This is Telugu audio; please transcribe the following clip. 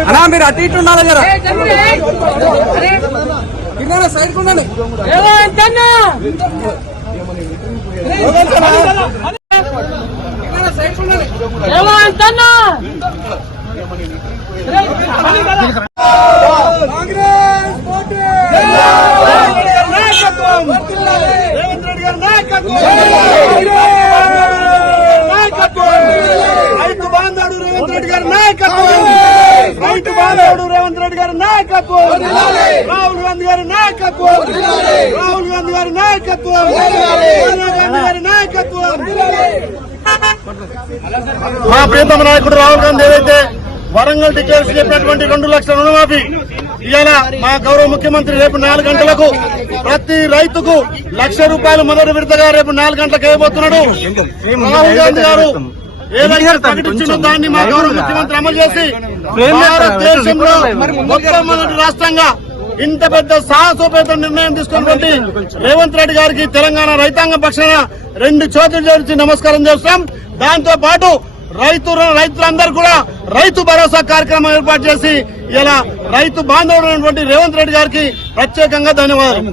అన్నా మీరు అటు ఇటు ఉండాలి జర సైడ్ ఉండండి. కింద సైడ్ ఉండండి కాంగ్రెస్ పార్టీ. రేవంత్ రెడ్డి గారి నాయకత్వం. నాయకత్వం రైతు బాంధవుడు రేవంత్ రెడ్డి గారి నాయకత్వం. రైతు బాంధవుడు రేవంత్ రెడ్డి గారి నాయకత్వం. రాహుల్ గాంధీ గారి నాయకత్వం. రాహుల్ గాంధీ గారి నాయకత్వం. సోనియా గాంధీ గారి నాయకత్వం. మా ప్రీతమ నాయకుడు రాహుల్ గాంధీ ఏదైతే వరంగల్ డీటెయిల్స్ చెప్పినటువంటి రెండు లక్షల రుణమాఫీ ఇవాళ మా గౌరవ ముఖ్యమంత్రి రేపు నాలుగు గంటలకు ప్రతి రైతుకు లక్ష రూపాయలు మొదటి విడతగా రేపు నాలుగు గంటలకు వేయబోతున్నాడు. రాహుల్ గాంధీ గారు ఏదైతే ప్రకటించిందో దాన్ని మా గౌరవ ముఖ్యమంత్రి అమలు చేసి భారతదేశంలో మొట్టమొదటి రాష్ట్రంగా ఇంత పెద్ద సాహసోపేత నిర్ణయం తీసుకున్నటువంటి రేవంత్ రెడ్డి గారికి తెలంగాణ రైతాంగం పక్షాన రెండు చేతులు జోడించి నమస్కారం చేస్తాం దాంతో పాటు రైతు రైతులందరూ కూడా రైతు భరోసా కార్యక్రమం ఏర్పాటు చేసి ఇలా రైతు బాంధవుడు రేవంత్ రెడ్డి గారికి ప్రత్యేకంగా ధన్యవాదాలు.